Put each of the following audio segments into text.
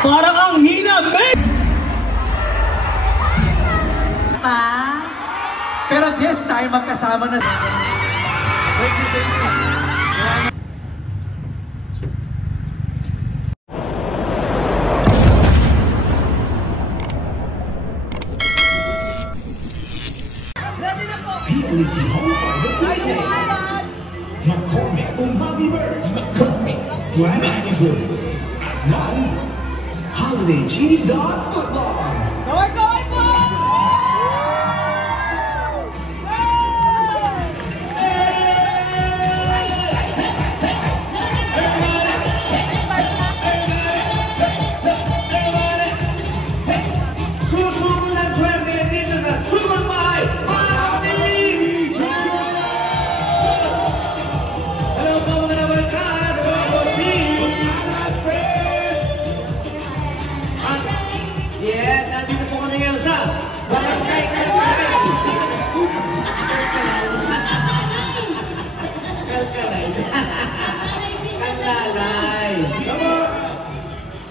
Parang ang hina, man! Pa? Pero this time, magkasama na sa... PLDT Home Fiber Friday. McCormick Umami Birds. McCormick Flying Birds. At 9, Holiday Cheese Dog Football.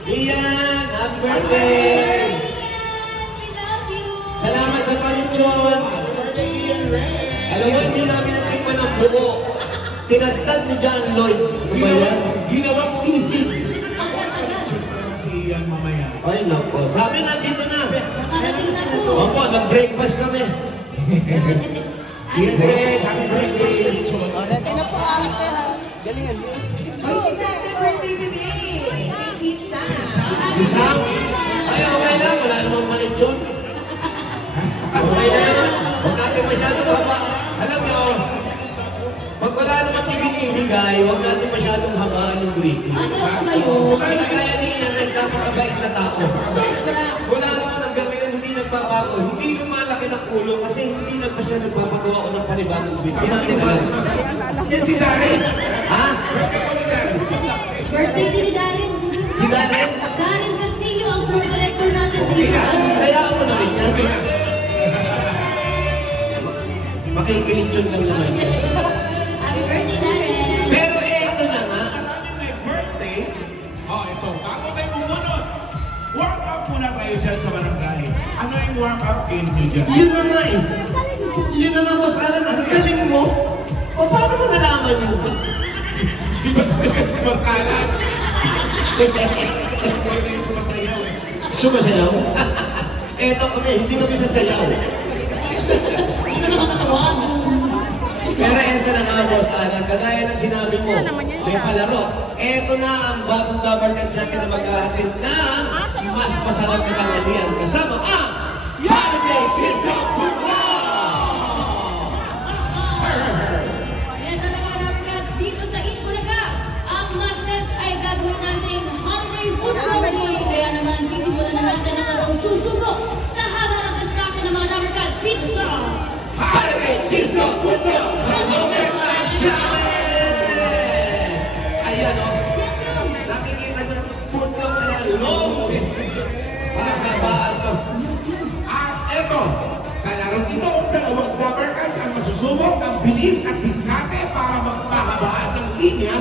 Ian, happy birthday! Salamat sa palityon! Alam mo, hindi namin natikman ng buo. Tinagtad ni John Lloyd. Ginawang sisig. Si Ian mamaya. Ay, naku. Sabi na, dito na. Opo, nag-breakfast kami. Ian, happy birthday! Ready na po ate ha. Galingan mo. Oy, si Santa birthday today! Pizza! Pizza? Ay, okay lang. Wala namang malit yun. Okay na yun. Huwag natin masyado haba. Alam nyo, pag wala namang ibinibigay, huwag natin masyadong habaan yung greeting. Kaya kaya niya nagkapakabait na tao. Wala naman ang gawin hindi nagbabago. Hindi lumalaki ng ulo kasi hindi na pa siya nagpapagawa ko ng panibagong greeting. Hindi natin alam. Yan si Darren. Ha? Birthday din ni Darren. Si Darren? Darren Castillo, ang floor director natin. Kaya ako na rin yan. Makikinig yun lang naman. Happy birthday, Darren. Pero ito na nga. May birthday. Ito. Bago tayo pumunod. Warm up muna kayo dyan sa barangay. Ano yung warm up in nyo dyan? Yun na nga eh. Yun na nga, Boss Alan. Ang galing mo. O paano mo nalaman yun? Di ba si Boss Alan? Pwede yung sumasayaw eh. Sumasayaw? Eto kami, hindi kami sasayaw. Pero eto na nga, Boss Alan. Kagaya ng sinabi mo, may palaro. Eto na ang bagong government natin na mag-ahatid na mas masarap na tanghalian. Kasama ang Holiday Cheese Dog Football! Yes, alam mga Dabarkads, dito sa Itbulaga, ang Martes ay gagawin natin holiday football game. Kaya naman, sisimulan na natin ang susubok sa haba ng diskarte ng mga Dabarkads Pizza! Holiday Cheese Dog Football! Ayan o. Nakikita niyo, football na yan. Long. Pakabaan to. At eto, sa larong ito, dalawang Dabarkads ang masusubok ang bilis at diskarte para magpahabaan ng linya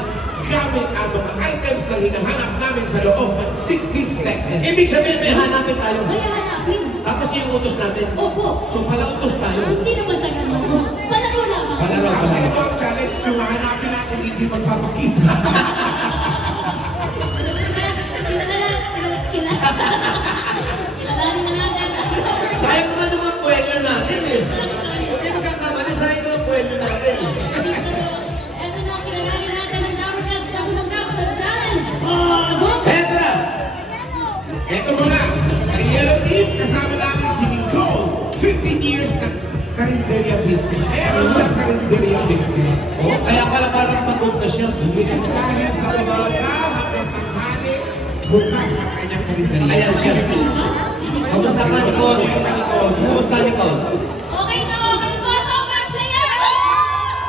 gamit ang mga items na hinahanap namin sa loob ng 60 seconds. Ibig sabihin, may hanapin tayo. May hanapin. Tapos yung utos natin. Opo. So pala utos tayo. Hindi naman sa ganun. Palaro lamang. Palaro, Ang palaro. ito ang challenge, yung hahanapin natin hindi magpapakita. Kilalanin na natin. Sayang naman yung mga kwelyo natin eh. Huwag kayo magkakamali, sayang yung mga kwelyo natin. Ito na, kilalanin natin ang Dabarkads na tumagtapos sa challenge. Eto na. Ito muna, sa Yellow Team, kasama namin si Nicole. 15 years na karinderya business. Meron siyang karinderya business. Kaya pala parang pagod na siya. Yes, dahil sa umaga, hanggang tanghali, bukas ang kanyang karinderya. Ayan siya. Kamunta ka, Nicole. Kamunta, Nicole. Okay na, okay po. Sobrang saya!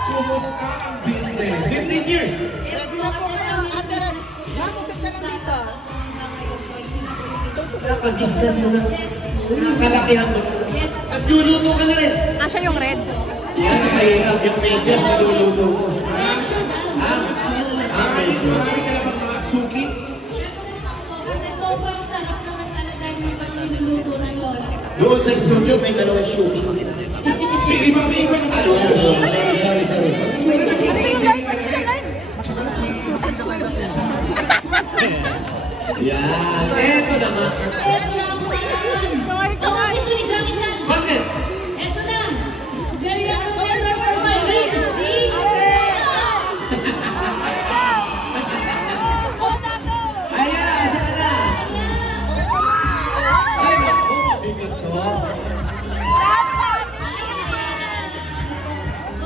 Kumusta ang business? 15 years. Ready na po kayo. Ate Ren. Hamukit ka lang dito. Nakag-disturb mo na. Nakalakihan mo. Yes. Nagluluto ka na rin. Siya yung red. Yan, mahirap yung medyas, niluluto ko. Ha? Ah, medyo. Marami ka na bang mga suki? Kasi sobrang Doon sa studio, may dalawang shooting. Iba-iba na tayo. Sorry. Yan, eto na nga. Eto na ang pangalan. Oh, ito ni Jackie Chan. Bakit? Eto na. Very contender for 5 years. See? Ayan, isa ka na. Ay, naku, mabigat to. Oh,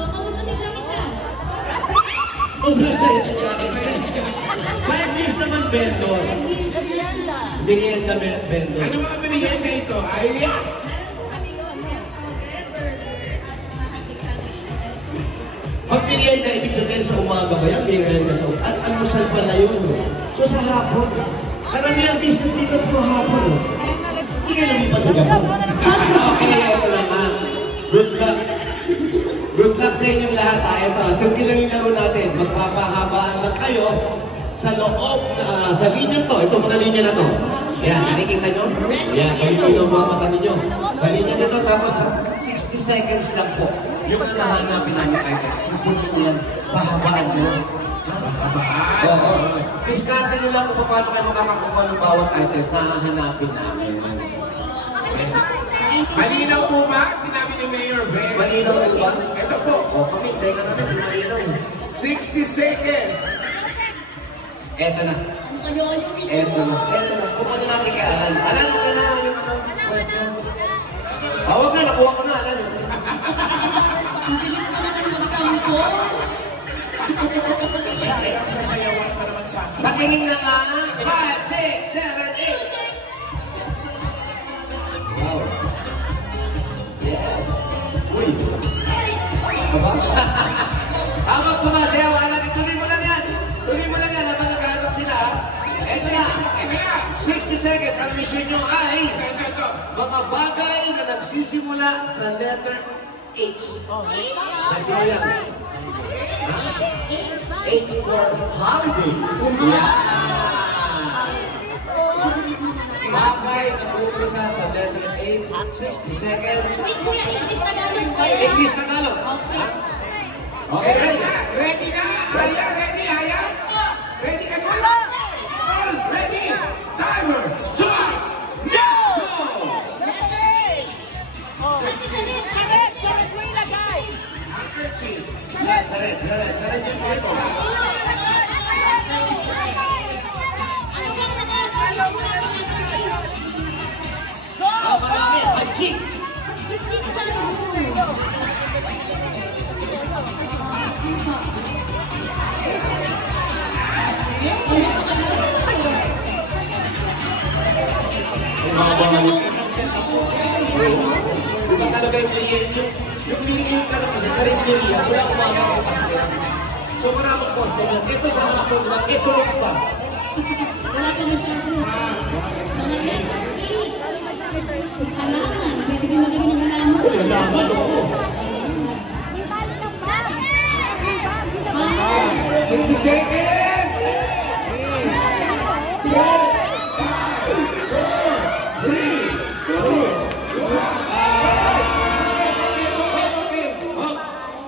kamusta si Jackie Chan? Sobrang saya. 5 years naman, vendor. Merienda vendor. Ano mga merienda ito? Ayan! Pag merienda, ibig sabihin sa umaga ba yan? Merienda sa umaga. Almusal pala yun. So sa hapon, karamihan business dito po hapon. Hindi kayo lumipas sa Japan. Okay, ito naman. Good luck. Good luck sa inyong lahat. Ito, simple lang yung laro natin. Magpapahabaan lang kayo sa loob, sa linya to. Ito mga linya na to. Yan, nakikita nyo? Yan, palipino mga mata ninyo. Palinya nito, tapos 60 seconds lang po. Yung nahanapin namin item. Yan, pahabaan nyo. Oo. Diskarte nyo lang kung paano kayo makakakuha ng bawat item na hahanapin namin. Malinaw po ba? Sinabi ni Mayor Ben. Malinaw po ba? Ito po. O, kami, teka natin, malinaw. 60 seconds. Eto na. Ano kayo? Eto na. Kukunin natin kay Alan. Alan, okay na yung question. Huwag na, nakuha ko na, Alan. Ang bilis naman ang magkampo. Sasayawan pa naman sa akin. Patingin na nga. 5, 6, 7, 8. Wow. Yes. Uy. Aba? Habang sumasayaw, Alan, ituloy mo lang yan. Tuloy mo lang yan habang nag-aarap sila. Eto na. 60 seconds. Ang mission nyo ay mga bagay na nagsisimula sa letter H. Sabi mo yan. H for holiday. Yeah. Bagay na umpisa sa letter H. 60 seconds. Wait, kuya, English Tagalog ba? English Tagalog. Okay. Okay, ready? Ready na? Haya, ready, haya? Ready ka na? All ready? Timer starts now! Diba talaga yung merienda? Yung merienda ka naman, karinderya, wala umaga ko kasi. So maraming customer, ito sa hapon lang, ito lang pa. Wala ka na siya. Mga letter H. Halaman. Pwede ko magiging ng halaman. Uy, halaman ako. 60 seconds! 7, 5, 4, 3, 2, 1.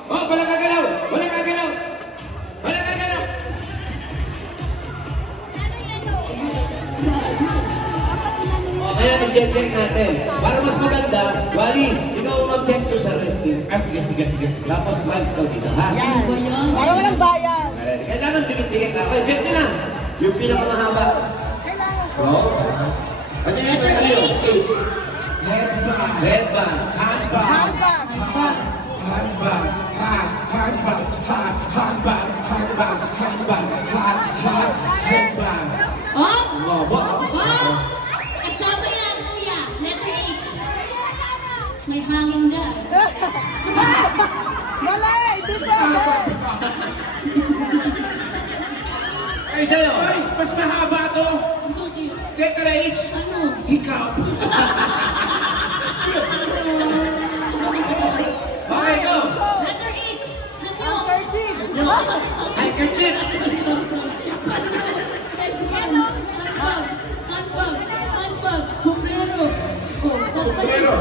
Oh, walang gagalaw! Walang gagalaw! Walang gagalaw! Oh, kaya nag-check natin. Para mas maganda, Wally, ikaw mag-check ko sa red team. Sige. Tapos balik daw dito, ha? Ano ba yan? Para walang bayan. Kailangan dikit-dikit na. Okay, check nyo na. Yung pinakamahaba. Oo. Ano yun? Ano yun? Headband. Headband. Handbag. Handbag. Handbag. Headband. Oh! Mahaba. Oh! Kasama yan, kuya. Letter H. May hangin dyan. Wala, hindi pwede. Ay, sa'yo. Ay, mas mahaba to. Letter H. Ano? Ikaw. Okay, go. Letter H. Ano? I can tip. Handbag. Sombrero. Oh, Sombrero.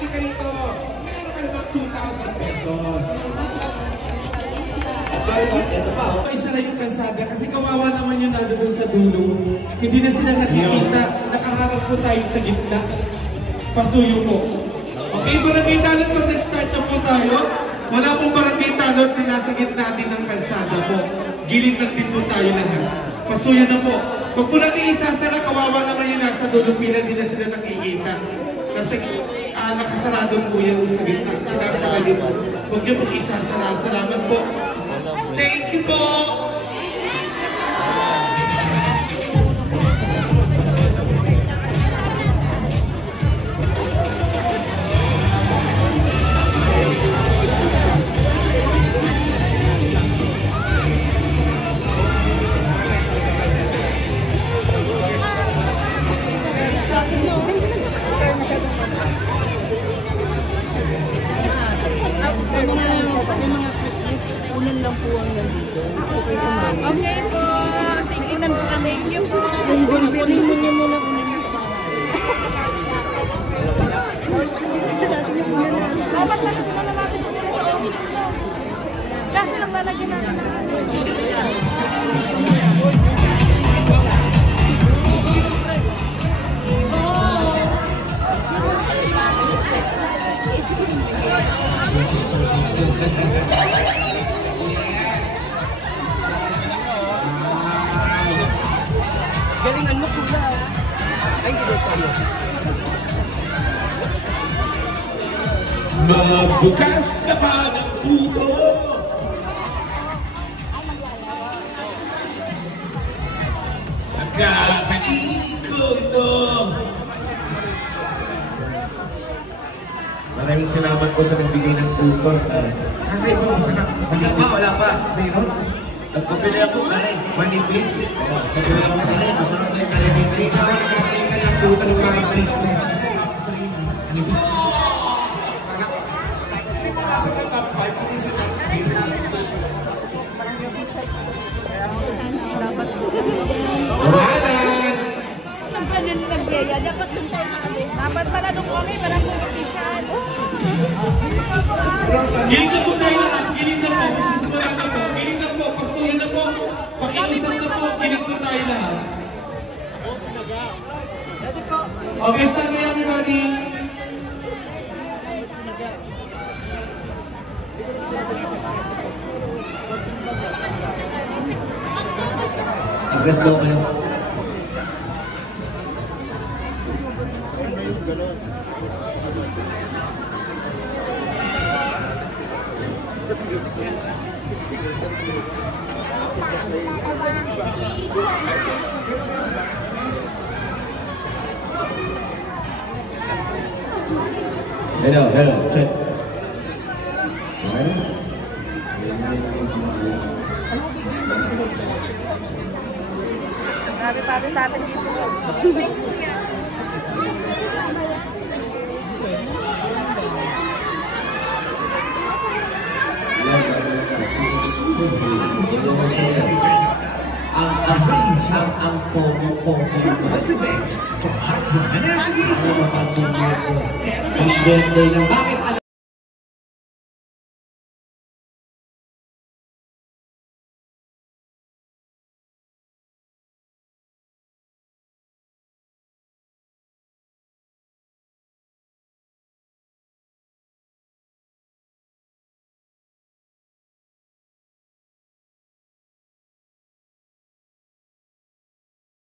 halika rito. Meron ka naman 2,000 pesos. Ito pa, oh. Ay, sara yung kalsada kasi kawawa naman yung nado doon sa dulo. Hindi na sila nakikita. Nakaharap po tayo sa gitna. Pasuyo po. Okay, barangay talent po, nag-start na po tayo. Wala pong barangay talent na nasa gitna natin ng kalsada po. Gilid lang din po tayo lahat. Pasuyo na po. Huwag po natin isasara, kawawa naman yung nasa dulo pila, hindi na sila nakikita. Kasi nakasarado po yan sa gitna. Sinasara din po. Huwag niyo pong isasara. Salamat po. Thank you po! Ulan lang po ang nandito. Okay sa mami. Okay po. Sige na po kami. Thank you po. Kunin mo niya muna. Dapat na natin na natin sa office mo. Kasi lang lalagyan natin na. Galingan mo kuya. Ay, hindi tayo. Magbukas ka pa ng puto. Pagkakainin ko ito. Maraming salamat po sa nagbigay ng puto. Ay po, masarap. Wala pa. Mayroon? Nagpapili ako kare. Manipis. Nagpapili ako kare. Masarap na yung kare. Hindi ka rin natin ka ng puto ng manipis. Manipis. Sarap. Sa top 5, kung isa top 3. Tawanan! Nagkanin nagyaya. Dapat dun tayo nakali. Dapat pala nung kami. Parang politician. Giling na po tayo lahat. Giling na po. Magsisimula na po. Giling na po. Pagsuyo na po. Pakiusap na po. Giling po tayo lahat. Okay, stand by everybody. Agad daw kayo. Hello, check. Okay na? Grabe sa atin dito. Ang pogo-pogo. This event from Heartburn Energy. Mas birthday ng bakit?